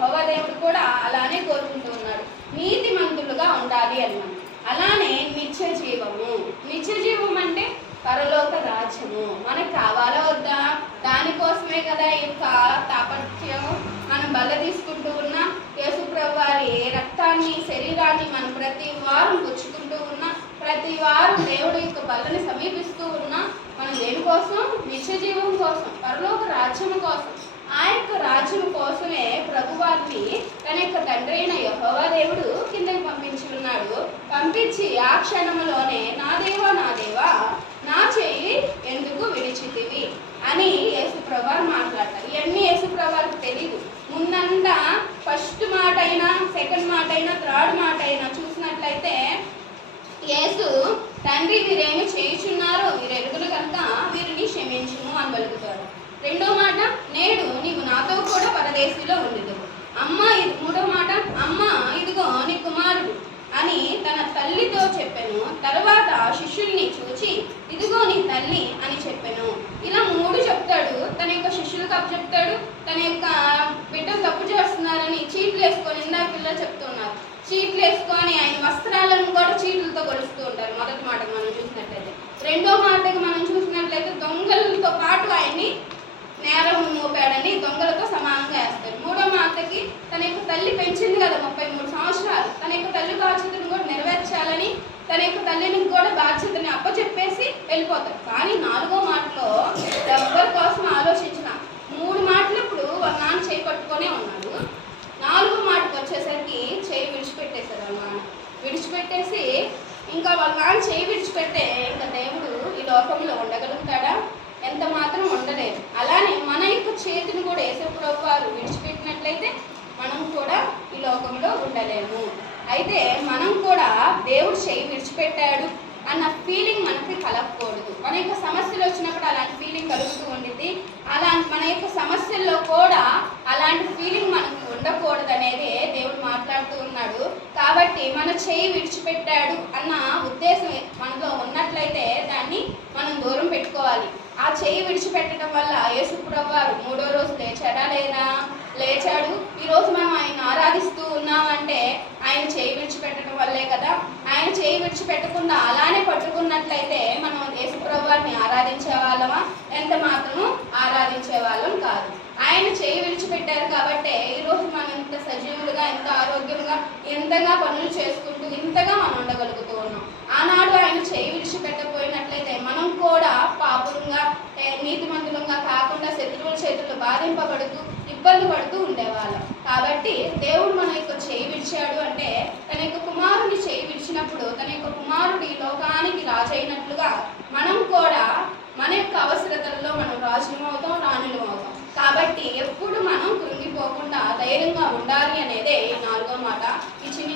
యెహోవా దేవుడు కూడా అలానే కోరుకుంటూ ఉన్నాడు, నీతిమంతులుగా ఉండాలి అన్నాడు. అలానే నిత్య జీవము. నిత్య జీవం అంటే పరలోక రాజ్యము మనకు కావాలా వద్దా? దానికోసమే కదా ఈ యొక్క తాపత్యం. మనం బల్ల తీసుకుంటూ ఉన్నాం, యేసుప్రభు వారి రక్తాన్ని, శరీరాన్ని మనం ప్రతి వారం పుచ్చుకుంటూ ఉన్నాం, ప్రతి వారం దేవుడి యొక్క బల్లని సమీపిస్తూ ఉన్నాం. మనం దేనికోసం? నిత్య జీవం కోసం, పరలోక రాజ్యం కోసం. ఆ యొక్క రాజ్యం కోసమే ప్రభువారిని తన యొక్క తండ్రి అయిన యెహోవా దేవుడు కిందకి పంపించి ఉన్నాడు. పంపించి ఆ క్షణంలోనే నా దేవా నా చెయ్యి ఎందుకు విడిచితివి అని యేసుప్రభు మాట్లాడతారు. ఇవన్నీ యేసుప్రభుకి తెలియదు. ముందంతా ఫస్ట్ మాట అయినా, సెకండ్ మాట అయినా, థర్డ్ మాట అయినా చూసినట్లయితే యేసు తండ్రి వీరేమి చేయుచున్నారో వీరు ఎరుగులు కనుక వీరిని క్షమించుము అని పలుకుతారు. రెండో మాట, నేడు నీవు నాతో కూడా పరదేశంలో ఉండదు. మూడో మాట, అమ్మ ఇదిగో నీ కుమారుడు అని తన తల్లితో చెప్పాను. తర్వాత శిష్యుల్ని చూచి ఇదిగో నీ తల్లి అని చెప్పాను. ఇలా 3 చెప్తాడు. తన యొక్క శిష్యులకు అప్పచెప్తాడు. తన యొక్క బిడ్డలు తప్పు చేస్తున్నారని చీట్లు వేసుకొని, ఇందాక పిల్లలు చెప్తున్నారు, చీట్లు వేసుకొని ఆయన వస్త్రాలను కూడా చీట్లతో కొలుస్తూ ఉంటారు. మొదటి మాటకు మనం చూసినట్లయితే. రెండో మాటకు మనం చూసినట్లయితే దొంగలతో పాటు ఆయన్ని నేరం మోపాడని దొంగలతో సమానంగా వేస్తారు. మూడో మాటకి తన యొక్క తల్లి పెంచింది కదా 33 సంవత్సరాలు, తన యొక్క తల్లి బాధ్యతను కూడా నెరవేర్చాలని తన యొక్క తల్లిని కూడా బాధ్యతని అప్పచెప్పేసి వెళ్ళిపోతారు. కానీ 4వ మాటలో ఎవరి కోసం ఆలోచించిన 3 మాటలు ఇప్పుడు వాళ్ళ నాన్న చేయి పట్టుకొనే ఉన్నాడు. 4వ మాటకు వచ్చేసరికి చేయి విడిచిపెట్టేశారు. వాళ్ళ నాన్న విడిచిపెట్టేసి ఇంకా వాళ్ళ నాన్న చేయి విడిచిపెట్టే ఇంకా దేవుడు ఈ లోకంలో ఉండగలుగుతాడా? ఎంత మాత్రం ఉండలేదు. అలానే మన యొక్క చేతిని కూడా యేసుప్రభు వారు విడిచిపెట్టినట్లయితే మనం కూడా ఈ లోకంలో ఉండలేము. అయితే మనం కూడా దేవుడు చేయి విడిచిపెట్టాడు అన్న ఫీలింగ్ మనకి కలగకూడదు. మన యొక్క సమస్యలు వచ్చినప్పుడు అలాంటి ఫీలింగ్ కలుగుతూ ఉండింది. మన యొక్క సమస్యల్లో కూడా అలాంటి ఫీలింగ్ మనకు ఉండకూడదు అనేది దేవుడు మాట్లాడుతూ ఉన్నాడు. కాబట్టి మన చేయి విడిచిపెట్టాడు అన్న ఉద్దేశం మనలో ఉన్నట్లయితే దాన్ని మనం దూరం పెట్టుకోవాలి. ఆ చేయి విడిచిపెట్టడం వల్ల యేసుప్రభు వారు 3వ రోజు లేచాడా లేదా? లేచాడు. ఈరోజు మనం ఆయన ఆరాధిస్తూ ఉన్నామంటే ఆయన చేయి విడిచిపెట్టడం వల్లే కదా. ఆయన చేయి విడిచిపెట్టకుండా అలానే పట్టుకున్నట్లయితే మనం యేసుప్రభు వారిని ఆరాధించే వాళ్ళమా? ఎంత మాత్రము ఆరాధించే వాళ్ళం కాదు. ఆయన చేయి విడిచిపెట్టారు కాబట్టి ఈరోజు మనం ఇంత సజీవులుగా, ఇంత ఆరోగ్యంగా, ఇంతగా పనులు చేసుకుంటూ ఇంతగా మనం ఉండగలుగుతూ ఉన్నాం. ఆనాడు ఆయన చేయి విడిచిపెట్టకపోయినట్లయితే మనం కూడా పాపులంగా, నీతిమంతులంగా కాకుండా శత్రువుల చేతుల్లో బాధింపబడుతూ ఇబ్బంది పడుతూ ఉండేవాళ్ళం. కాబట్టి దేవుడు మన యొక్క చేయి విడిచాడు అంటే తన యొక్క కుమారుని చేయి విడిచినప్పుడు తన యొక్క కుమారుడు ఈ లోకానికి రాజు అయినట్లుగా మనం కూడా మన యొక్క అవసరతల్లో మనం రాజులం అవుతాం, రాణులం అవుతాం. కాబట్టి ఎప్పుడు మనం కృంగిపోకుండా ధైర్యంగా ఉండాలి అనేదే ఈ 4వ మాట. ఈ చిన్ని